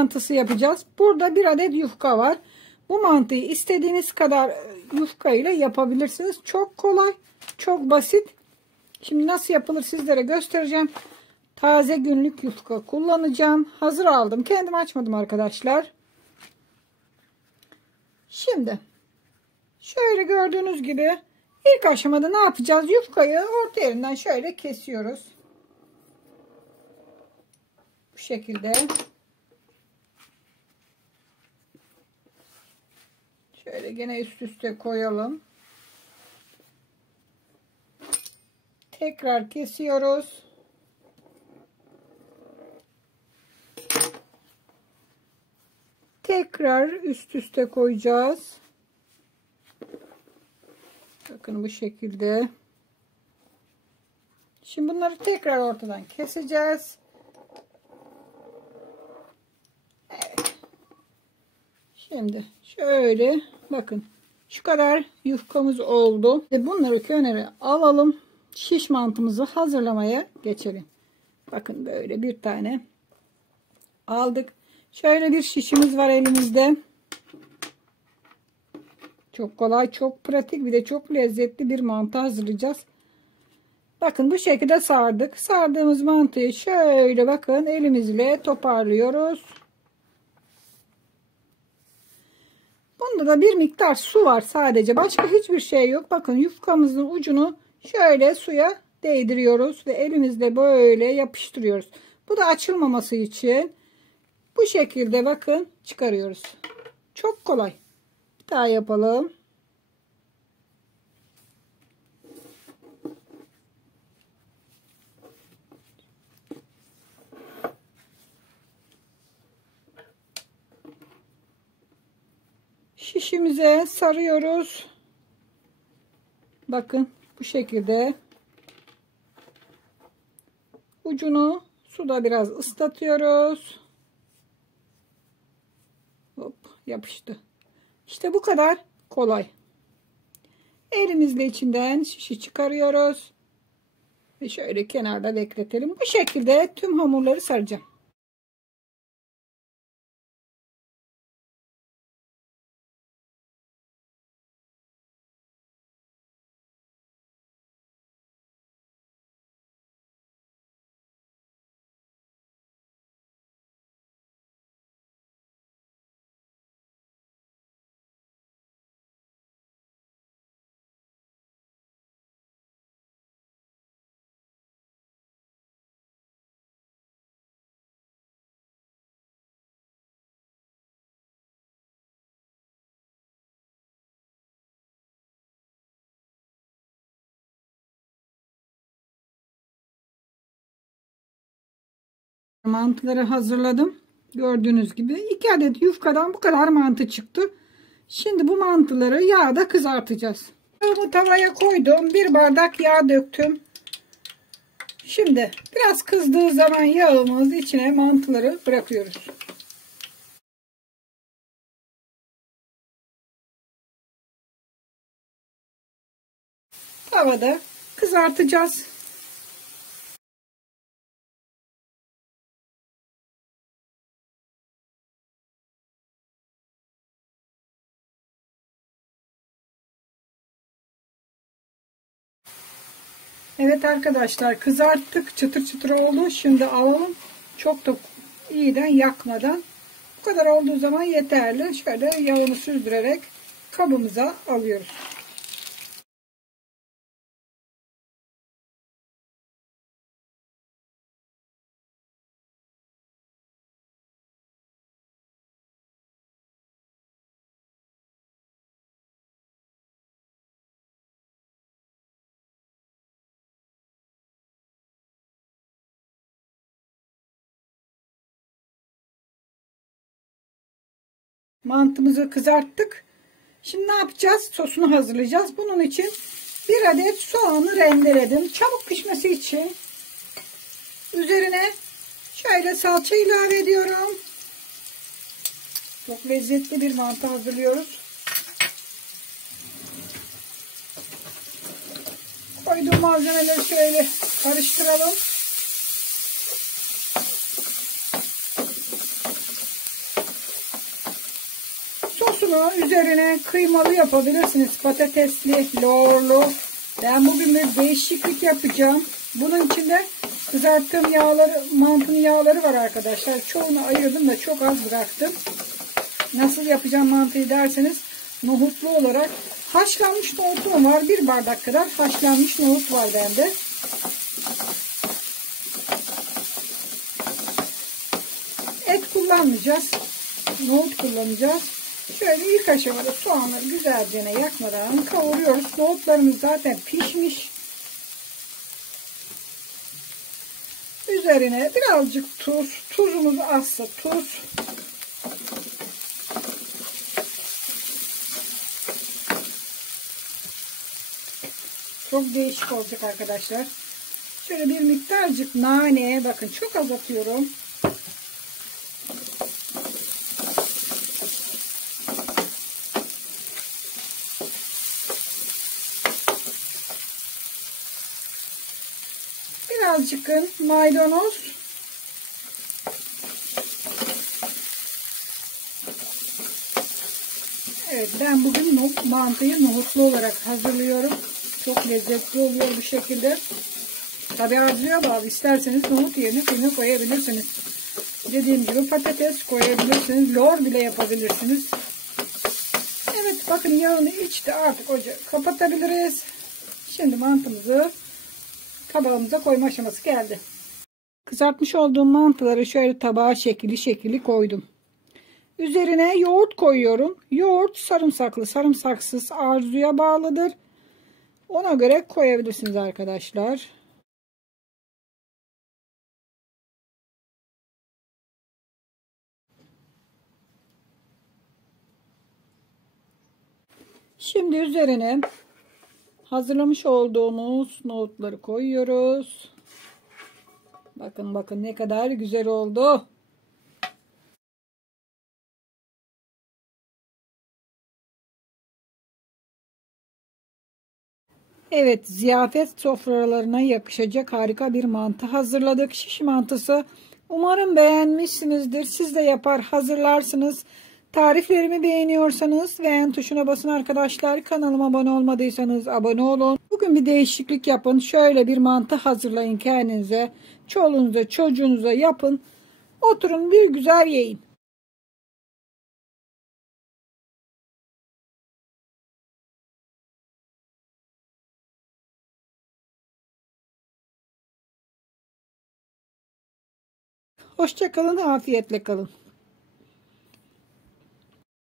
mantısı yapacağız. Burada bir adet yufka var. Bu mantıyı istediğiniz kadar yufka ile yapabilirsiniz. Çok kolay, çok basit. Şimdi nasıl yapılır sizlere göstereceğim. Taze günlük yufka kullanacağım. Hazır aldım. Kendim açmadım arkadaşlar. Şimdi şöyle gördüğünüz gibi ilk aşamada ne yapacağız? Yufkayı orta yerinden şöyle kesiyoruz. Bu şekilde. Şöyle gene üst üste koyalım. Tekrar kesiyoruz. Tekrar üst üste koyacağız. Bakın bu şekilde. Şimdi bunları tekrar ortadan keseceğiz. Evet. Şimdi şöyle bakın. Şu kadar yufkamız oldu. Ve bunları kenara alalım. Şiş mantımızı hazırlamaya geçelim. Bakın böyle bir tane aldık. Şöyle bir şişimiz var elimizde. Çok kolay, çok pratik, bir de çok lezzetli bir mantı hazırlayacağız. Bakın bu şekilde sardık. Sardığımız mantıyı şöyle bakın elimizle toparlıyoruz. Bunda da bir miktar su var sadece. Başka hiçbir şey yok. Bakın yufkamızın ucunu şöyle suya değdiriyoruz ve elimizle böyle yapıştırıyoruz. Bu da açılmaması için bu şekilde bakın çıkarıyoruz. Çok kolay. Bir daha yapalım. Şişimize sarıyoruz. Bakın bu şekilde. Ucunu suda biraz ıslatıyoruz. Hop, yapıştı. İşte bu kadar kolay. Elimizle içinden şişi çıkarıyoruz. Ve şöyle kenarda bekletelim. Bu şekilde tüm hamurları saracağım. Mantıları hazırladım. Gördüğünüz gibi 2 adet yufkadan bu kadar mantı çıktı. Şimdi bu mantıları yağda kızartacağız. Yağımı tavaya koydum. 1 bardak yağ döktüm. Şimdi biraz kızdığı zaman yağımız içine mantıları bırakıyoruz. Tavada kızartacağız. Evet arkadaşlar, kızarttık, çıtır çıtır oldu. Şimdi alalım. Çok da iyiden yakmadan. Bu kadar olduğu zaman yeterli. Şöyle yağını süzdürerek kabımıza alıyoruz. Mantımızı kızarttık. Şimdi ne yapacağız? Sosunu hazırlayacağız. Bunun için 1 adet soğanı rendeledim. Çabuk pişmesi için üzerine şöyle salça ilave ediyorum. Çok lezzetli bir mantı hazırlıyoruz. Koyduğum malzemeleri şöyle karıştıralım. Bunu üzerine kıymalı yapabilirsiniz. Patatesli, lorlu. Ben bugün bir değişiklik yapacağım. Bunun içinde kızarttığım yağları, mantının yağları var arkadaşlar. Çoğunu ayırdım da çok az bıraktım. Nasıl yapacağım mantıyı derseniz, nohutlu olarak haşlanmış nohutum var. 1 bardak kadar haşlanmış nohut var bende. Et kullanmayacağız. Nohut kullanacağız. Şöyle ilk aşamada soğanları güzelce yakmadan kavuruyoruz. Nohutlarımız zaten pişmiş. Üzerine birazcık tuz. Tuzumuz azsa tuz. Çok değişik olacak arkadaşlar. Şöyle bir miktarcık nane. Bakın çok az atıyorum. Birazcık maydanoz. Evet, ben bugün mantıyı nohutlu olarak hazırlıyorum. Çok lezzetli oluyor bu şekilde. Tabi arzuya bağlı. İsterseniz nohut yerine kıyma koyabilirsiniz. Dediğim gibi patates koyabilirsiniz. Lor bile yapabilirsiniz. Evet, bakın yağını içti, artık ocağı kapatabiliriz. Şimdi mantımızı tabağımıza koyma aşaması geldi. Kızartmış olduğum mantıları şöyle tabağa şekilli şekilli koydum. Üzerine yoğurt koyuyorum. Yoğurt sarımsaklı, sarımsaksız arzuya bağlıdır. Ona göre koyabilirsiniz arkadaşlar. Şimdi üzerine hazırlamış olduğumuz nohutları koyuyoruz. Bakın bakın ne kadar güzel oldu. Evet, ziyafet sofralarına yakışacak harika bir mantı hazırladık. Şiş mantısı. Umarım beğenmişsinizdir. Siz de yapar hazırlarsınız. Tariflerimi beğeniyorsanız beğen tuşuna basın arkadaşlar. Kanalıma abone olmadıysanız abone olun. Bugün bir değişiklik yapın. Şöyle bir mantı hazırlayın kendinize. Çoluğunuza, çocuğunuza yapın. Oturun bir güzel yiyin. Hoşça kalın, afiyetle kalın.